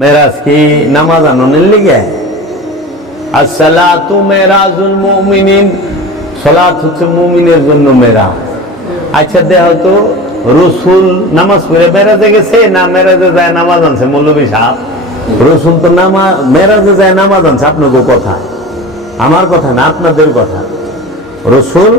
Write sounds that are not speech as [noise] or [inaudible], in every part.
মেরাজ কি নামাজ আননের লিগে? আসসালাতু মেরাজুল মুমিনিন, সালাত হচ্ছে মুমিনের জন্য মেরাজ। আচ্ছা দেহ তো, রসুল নামাজ পড়ে মেরাজে গেছে না মেরাজে যায় নামাজ আনছে? মৌলবী সাহেব, রসুল তো নামাজ মেরাজে যায় নামাজ আনছে, আপনাদের কথা। আমার কথা না, আপনাদের কথা। রসুল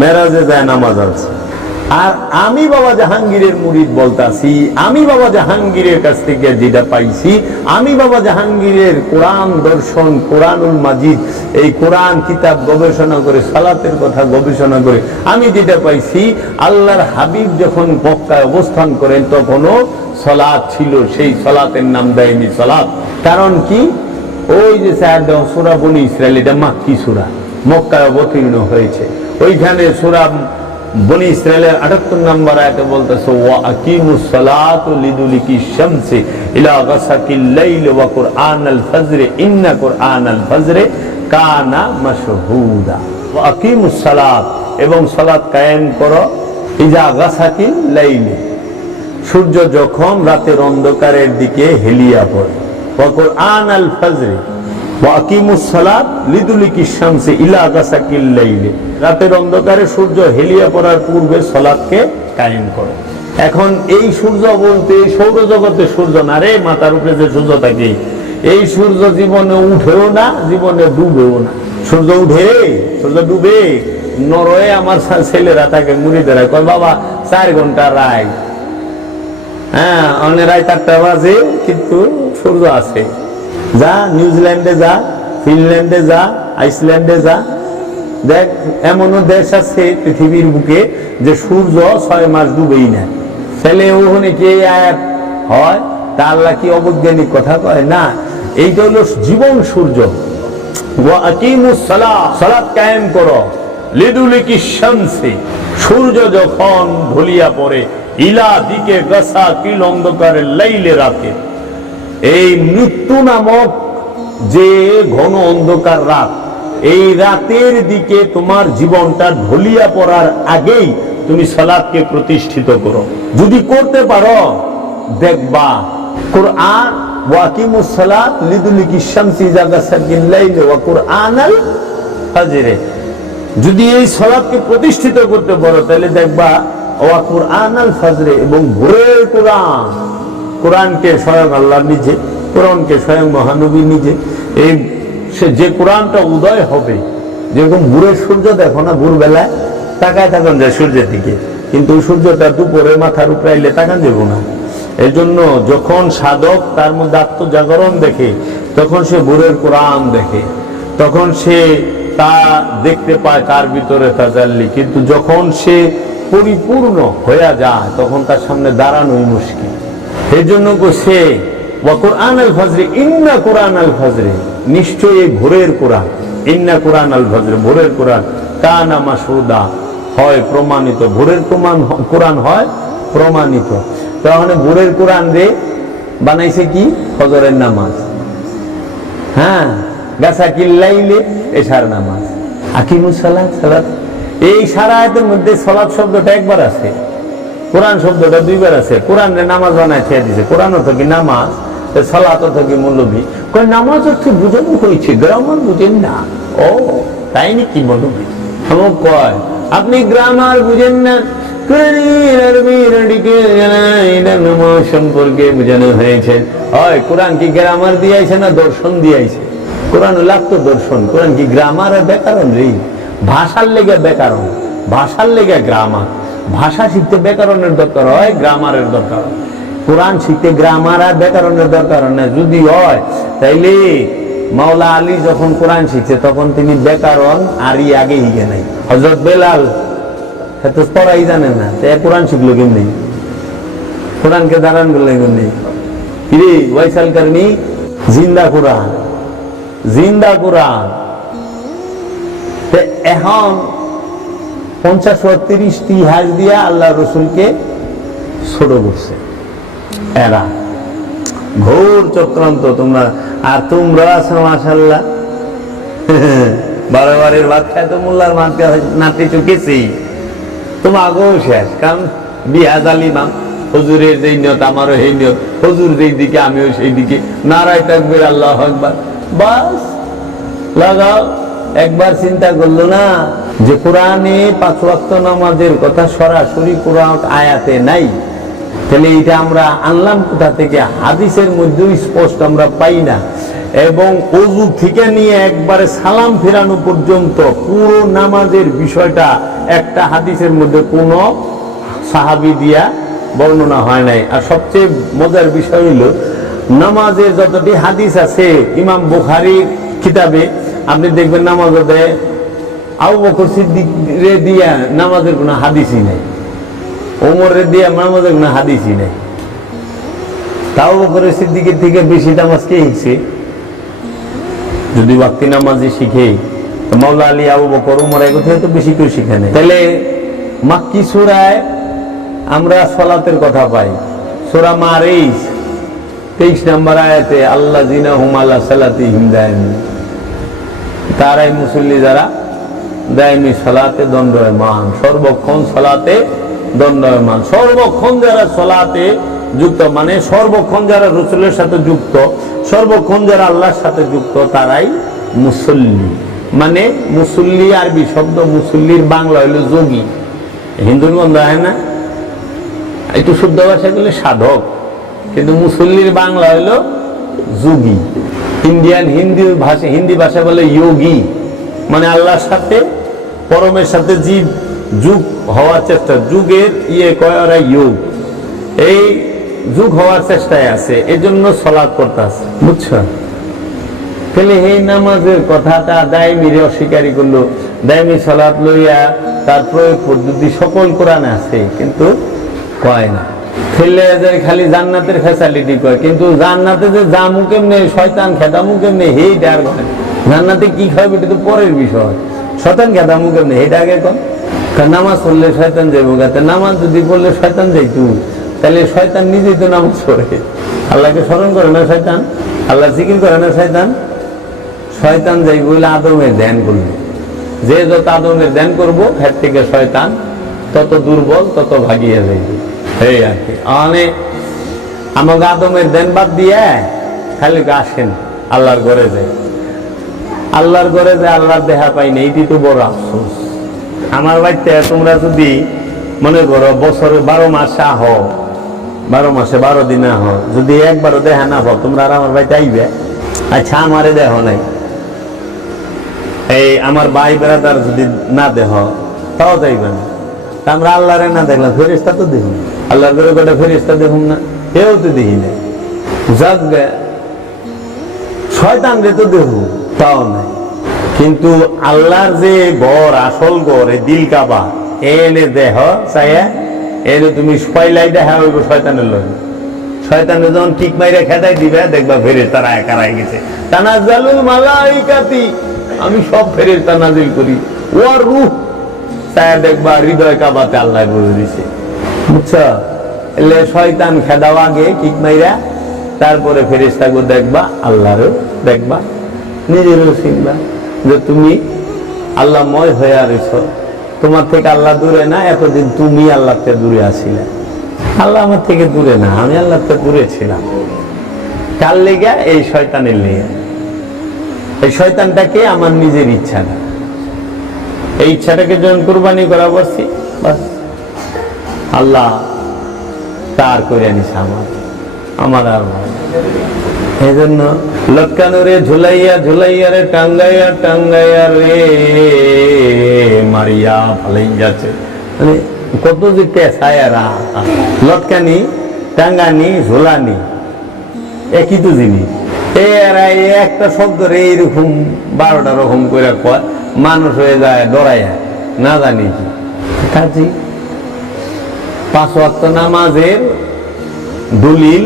মেরাজে যায় নামাজ আনছে। আর আমি বাবা জাহাঙ্গীরের মুরিদ বলতাছি, আমি বাবা জাহাঙ্গীরের কাছ থেকে যেটা পাইছি, আমি বাবা জাহাঙ্গীরের কোরআন দর্শন, কোরআনুল মাজিদ, এই কোরআন কিতাব গবেষণা করে, সালাতের কথা গবেষণা করে, আমি যেটা পাইছি, আল্লাহর হাবিব যখন মক্কায় অবস্থান করেন, তখনও সলাৎ ছিল, সেই সলাতের নাম দেয়নি সলাৎ কারণ কি? ওই যে স্যার সুরা বনি ইসরায়েল এটা মাক্কি সুরা, মক্কায় অবতীর্ণ হয়েছে। ওইখানে সুরা বনি ইসরায়েলের আটাত্তর নম্বর আয়াতে বলতেছে, ওয়া আকিমুস সালাত লিদুলিকি শামসি ইলা লাইল ওয়া কুরআনাল ফজর, ইন্না কুরআনাল ফজর কানা মাশহুদা। ওয়া আকিমুস সালাত, এবং সালাত কায়েম করো, ইজা গাসাকিল লাইল সূর্য যখন রাতের অন্ধকারের দিকে হেলিয়া পড়ে। ওয়া কুরআনাল ফজর রাতের অন্ধকারে সূর্য হেলিয়া পড়ার পূর্বে সলাদকে কায়েম করো। এখন এই সূর্য বলতে সৌরজগতে সূর্য না রে মাথার উপরে যে সূর্য থাকে, এই সূর্য জীবনে উঠেও না, জীবনে ডুবেও না। সূর্য উঠে, সূর্য ডুবে, নরয়ে আমার ছেলেরা তাকে মুড়ি দেয়, কয় বাবা, চার ঘণ্টা রায়। হ্যাঁ অনেক রায় চারটা বাজে, কিন্তু সূর্য আছে। যা নিউজিল্যান্ডে যা, ফিনল্যান্ডে যা, আইসল্যান্ডে যা। দেখ, এমনও দেশ আছে পৃথিবীর বুকে যে সূর্য ছয় মাস ডুবেই না। ছেলে ওখানে কে আয়াত হয়? তা আল্লাহ কি অবৈজ্ঞানিক কথা কয়? না, এইটা হলো জীবন সূর্য। সূর্য যখন ঢলিয়া পড়ে, ইলা দিকে গসা কিল অন্ধকারে, লাইলে রাতে। এই মৃত্যু নামক যে ঘন অন্ধকার রাত, এই রাতের দিকে তোমার জীবনটা ঢলিয়া পড়ার আগেই তুমি সালাদকে প্রতিষ্ঠিত করো। যদি করতে পারো, দেখবা, কোরআন সালাত যদি এই সালাদকে প্রতিষ্ঠিত করতে পারো, তাহলে দেখবা, ওয়া কোরআনাল ফাজরে এবং ভোরের কোরআন কোরআনকে স্বয়ং আল্লাহ নিজে, কোরআনকে স্বয়ং মহানবী নিজে। এই সে যে কোরআনটা উদয় হবে, যেরকম ভোরের সূর্য দেখো না ভোর বেলায় তাকায় থাকুন যায় সূর্যের দিকে। কিন্তু সূর্যটা দুপুরে মাথার উপরে আইলে তাকান যাব না। এই জন্য যখন সাধক তার মধ্যে আত্মজাগরণ দেখে, তখন সে ভোরের কোরআন দেখে। তখন সে তা দেখতে পায় তার ভিতরে তাজাল্লি। কিন্তু যখন সে পরিপূর্ণ হয়ে যায়, তখন তার সামনে দাঁড়ানোই মুশকিল। এই জন্য সে কোরআন আল ফজরে, ইন্না কোরআন আল ফজরে। নিশ্চয়ই এই ভোরের কোরআন। ইন্না কোরআন আল ফজরে, ভোরের কোরআন। কানা মাসুদা হয় প্রমাণিত। ভোরের প্রমাণ কোরআন হয় প্রমাণিত। তাহলে ভোরের কোরআন রে বানাইছে কি? ফজরের নামাজ। হ্যাঁ গাছা কিল্লাইলে এশার নামাজ। আকিমুস সালাত এই সারা আয়াতের মধ্যে সলাৎ শব্দটা একবার আছে। কোরআন শব্দটা দুইবার আছে। কোরআন নামাজ বানায় খেয়ে দিছে। কোরআন অর্থ নামাজ? সলাত অর্থ কি মৌলবী? নামাজ অর্থে বুঝানো হয়েছে গ্রামার বুঝেন না। ও, তাই নাকি মৌলবী? আমার কয়, আপনি গ্রামার বুঝেন না? সম্পর্কে বোঝানো হয়েছে। হয়, কোরআন কি গ্রামার দিয়েছে না দর্শন দিয়েছে কোরআন লাগতো দর্শন। কোরআন কি গ্রামার ব্যাকরণ রে? ভাষার লেগে ব্যাকরণ। ভাষার লেগে গ্রামার। ভাষা শিখতে ব্যাকরণের দরকার হয়, গ্রামারের দরকার কোরআন শিখতে গ্রামার আর ব্যাকরণের দরকার না। যদি হয়, তাইলে মাওলা আলী যখন কোরআন শিখছে, তখন তিনি ব্যাকরণ আরই আগে হিগে নাই হজরত বেলাল এত পড়াই জানে না তাই কোরআন শিখলো কেমনি? কোরআনকে দাঁড়ান বললে কেমনি? কিরে, ওয়াইসাল কারমি জিন্দা কোরআন। জিন্দা কোরআন। এখন পঞ্চাশ ও তিরিশটি হাজ দিয়া আল্লাহ রসুলকে ছোট করছে। এরা। ঘোর চক্রান্ত তোমরা। আর তোমরা আছো মাসাল্লাহ [laughs] বারো বারের ভাত খায় তো মোল্লার মাকে নাতি চুকেছি তোমার আগেও শেষ, কারণ বিহাজ আল ইমাম হুজুরের যেই নিয়ত, আমারও সেই নিয়ত। হজুর যেই দিকে, আমিও সেই দিকে। নারায় থাকবে আল্লাহ একবার বাস, লাগাও। একবার চিন্তা করল না যে কোরআনে পাঁচ ওয়াক্ত নামাজের কথা সরাসরি কোরআন আয়াতে নাই। তাহলে এটা আমরা আনলাম কোথা থেকে? হাদিসের মধ্যেও স্পষ্ট আমরা পাই না। এবং অজু থেকে নিয়ে একবারে সালাম ফেরানো পর্যন্ত পুরো নামাজের বিষয়টা একটা হাদিসের মধ্যে কোনো সাহাবি দিয়া বর্ণনা হয় নাই। আর সবচেয়ে মজার বিষয় হলো নামাজের যতটি হাদিস আছে, ইমাম বুখারির কিতাবে আপনি দেখবেন নামাজ দেয় আবু বকর সিদ্দিক রে দিয়া নামাজের কোনো হাদিসই নাই। ওমরে দিয়া নামাজের কোনো হাদিসই নাই। তাও বকরের সিদ্দিকের থেকে বেশি নামাজ কে শিখছে? যদি বাক্তি নামাজে শিখে মাওলা আলী, আবু বকর উমর এগো থেকে তো বেশি কেউ শিখে নেই। তাহলে মাক্কি সুরায় আমরা সলাতের কথা পাই। সুরা মারিস, তেইশ নম্বর আয়াতে আল্লাহ জিনা হুম সালাতি হিমদায়নি তারাই মুসল্লি যারা দায়মি সলাতে, দণ্ডয়মান, সর্বক্ষণ সলাতে, দণ্ডয়মান। সর্বক্ষণ যারা সলাতে যুক্ত মানে সর্বক্ষণ যারা রসুলের সাথে যুক্ত, সর্বক্ষণ যারা আল্লাহর সাথে যুক্ত, তারাই মুসল্লি। মানে মুসল্লি আরবি শব্দ, মুসল্লির বাংলা হইল যোগী। হিন্দুর গন্ধ হয় না? একটু শুদ্ধ ভাষা গেলে সাধক। কিন্তু মুসল্লির বাংলা হইল যোগী। ইন্ডিয়ান হিন্দি ভাষা হিন্দি ভাষা বলে যোগী মানে আল্লাহর সাথে, পরমের সাথে জীব, যুগ হওয়ার চেষ্টা। যুগের ইয়ে কয় ওরা যোগ এই যুগ হওয়ার চেষ্টায় আছে, এজন্য সলাদ করতে আছে। বুঝছ? তাহলে এই নামাজের কথাটা দায়মিরে অস্বীকারী করল। দায়মি সলাৎ লইয়া তার প্রয়োগ পদ্ধতি সকল কোরআনে আছে, কিন্তু কয় না। খালি জান্নাতের ফ্যাসিলিটি কিন্তু জান্নাতে যে জামু কেমনে, শয়তান খেদামু কেমনে জান্নাতে কি খাবে এটা তো পরের বিষয়। শয়তান খেদামু কেমনে আগে কারণ নামাজ পড়লে শয়তান যাইব গাতে নামাজ যদি পড়লে শয়তান তাহলে শয়তান নিজেই তো নামাজ পড়ে। আল্লাহকে স্মরণ করে না শয়তান? আল্লাহ জিকির করে না শয়তান? শয়তান যাই বলে আদমের ধ্যান করবে। যে যত আদমের ধ্যান করব হের থেকে শয়তান তত দুর্বল, তত ভাগিয়ে যাইবে। এই আর কি। মানে আমাকে আদমের দিয়ে খালি আসেন, আল্লাহর ঘরে যাই আল্লাহর ঘরে যে আল্লাহর দেখা পাই না এইটি তো বড় আফসোস। আমার বাড়িতে তোমরা যদি মনে করো বছরে বারো মাসে আহ, বারো মাসে বারো দিন আহ, যদি একবারও দেখা না পাও, তোমরা আর আমার বাড়িতে আইবে? আচ্ছা আমারে দেহ নাই। এই আমার ভাই বেড়াদার যদি না দেহ, তাও যাইবে না। আমরা আল্লাহরে না দেখলাম ফেরিস্তা তো দেখুন আল্লাহর করে ফেরিস্তা দেখুন না? কেউ তো দেখি না শয়তান রে তো দেখুন তাও নাই। কিন্তু আল্লাহর যে গড় আসল গড় এই দিল কাবা, এনে দেহ, চাইয়া এনে তুমি পয়লাই দেখা হইব শয়তানের লয় শয়তানের যখন ঠিক মাইরে খেদাই দিবে, দেখবা ফেরেস তারা একারাই গেছে। তানাজ্জালুল মালাইকাতি, আমি সব ফেরেস নাজিল করি। ওয়ার রূহ চায়া দেখবা হৃদয় কাবাতে আল্লাহ বলে দিছে। বুঝছ? এলে শয়তান খেদাও আগে, ঠিক মাইরা। তারপরে ফেরেস্তাকে দেখবা, আল্লাহরও দেখবা, নিজেরও চিনবা যে তুমি আল্লাহময় হয়ে রয়েছ তোমার থেকে আল্লাহ দূরে না, এতদিন তুমি আল্লাহ থেকে দূরে আসিলে আল্লাহ আমার থেকে দূরে না, আমি আল্লাহ থেকে দূরে ছিলাম। কার লেগে? এই শয়তানের লেগে। এই শয়তানটাকে আমার নিজের ইচ্ছা না। এই ইচ্ছাটাকে যখন কোরবানি করা বসছি বাস। আল্লাহ তার করে নিছে আমার আমার আর এই জন্য লটকানো রে ঝুলাইয়া ঝুলাইয়া রে, টাঙ্গাইয়া টাঙ্গাইয়া রে, মারিয়া ফালাই যাচ্ছে। মানে কত যে পেশায়ারা লটকানি, টাঙ্গানি, ঝোলানি, একই তো জিনিস। এরা এই একটা শব্দ রে, এইরকম বারোটা রকম করে কয়। মানুষ হয়ে যায় ডরাইয়া না জানি কি। কাজী পাঁচ ওয়াক্ত নামাজের দলিল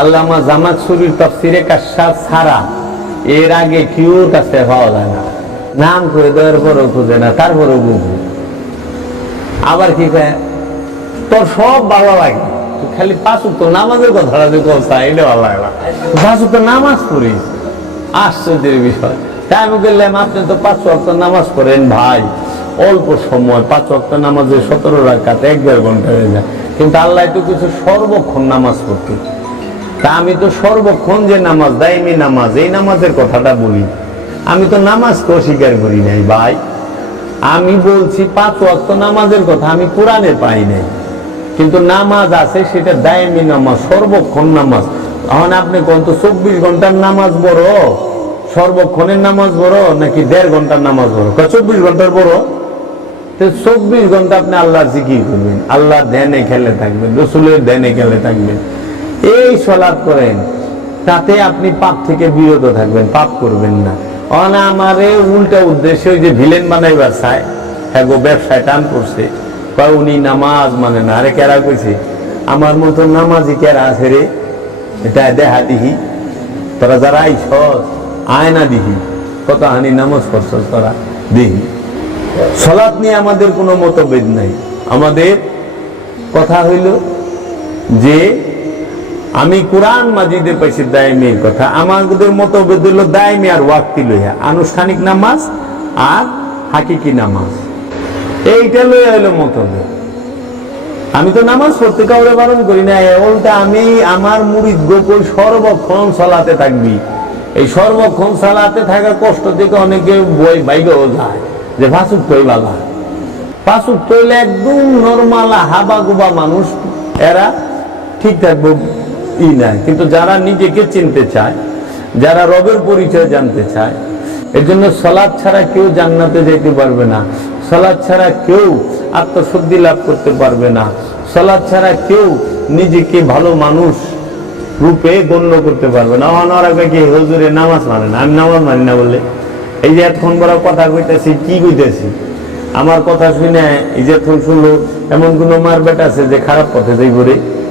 আল্লামা জামাত শরীর তফসিরে কাশাফ ছাড়া এর আগে কেউ কাছে পাওয়া যায় না। নাম করে দেওয়ার পরও খুঁজে না তারপরেও বুঝু। আবার কি কয় তোর সব ভালো লাগে খালি পাঁচ উক্ত নামাজের কথাটা যে কথা এটা ভালো লাগে না পাঁচ উক্ত নামাজ পড়িস আশ্চর্যের বিষয়। তাই আমি বললাম, আপনি তো পাঁচ ওয়াক্ত নামাজ পড়েন ভাই। অল্প সময়, পাঁচ ওয়াক্ত নামাজে সতেরো রাখাতে এক দেড় ঘণ্টা হয়ে যায়। কিন্তু আল্লাহ তো কিছু সর্বক্ষণ নামাজ পড়তে। তা আমি তো সর্বক্ষণ যে নামাজ দায়মি নামাজ, এই নামাজের কথাটা বলি। আমি তো নামাজকে অস্বীকার করি নাই ভাই। আমি বলছি, পাঁচ ওয়াক্ত নামাজের কথা আমি কোরআনে পাই নাই। কিন্তু নামাজ আছে, সেটা দায়মি নামাজ, সর্বক্ষণ নামাজ। এখন আপনি কোন তো চব্বিশ ঘণ্টার নামাজ বড় সর্বক্ষণের নামাজ বড় নাকি দেড় ঘণ্টার নামাজ বড় চব্বিশ ঘণ্টার বড় তো চব্বিশ ঘণ্টা আপনি আল্লাহ জিকির করবেন। আল্লাহ ধ্যানে খেলে থাকবেন, রসুলের ধ্যানে খেলে থাকবেন। এই সলাপ করেন, তাতে আপনি পাপ থেকে বিরত থাকবেন, পাপ করবেন না। অনা আমারে উল্টা উদ্দেশ্য ওই যে ভিলেন বানাইবার চায় হ্যাঁ গো, ব্যবসায় টান করছে কয়, উনি নামাজ মানে না। আরে কেরা কইছে? আমার মতো নামাজি কেরা আছে রে? এটা দেহা দিহি। তোরা যারা আইস আয়না দিহি কত হানি নামাজ পড়ছস তোরা, দিহি। সলাৎ নিয়ে আমাদের কোনো মতভেদ নাই। আমাদের কথা হইল যে, আমি কোরআন মাজিদে পাইছি দায়মের কথা, আমাদের মতভেদ হইল দায়মে আর ওয়াক্তি লইয়া, আনুষ্ঠানিক নামাজ আর হাকিকি নামাজ। এইটা লইয়া হইল মতভেদ। আমি তো নামাজ পড়তে কাউরে বারণ করি না উল্টা আমি আমার মুড়িদ গোকুল সর্বক্ষণ সলাতে থাকবি। এই সর্বক্ষণ সালাতে থাকা কষ্ট থেকে অনেকে বই বাইরেও যায় যে ভাসুক তৈ বালা পাঁচুক তৈলে একদম নর্মাল হাবা গুবা মানুষ, এরা ঠিক থাকবে ই নাই। কিন্তু যারা নিজেকে চিনতে চায়, যারা রবের পরিচয় জানতে চায় এর জন্য সলাদ ছাড়া কেউ জান্নাতে যেতে পারবে না। সলাদ ছাড়া কেউ আত্মশুদ্ধি লাভ করতে পারবে না। সলাদ ছাড়া কেউ নিজেকে ভালো মানুষ রূপে গণ্য করতে পারবে না। অনারা কি? হজুরে নামাজ মানে না। আমি নামাজ মানি না বললে। এই যে এতক্ষণ বড় কথা কইতেছি, কি কইতেছি? আমার কথা শুনে এই যে এতক্ষণ শুনলো, এমন কোনো মার বেটা আছে যে খারাপ পথে যাই করে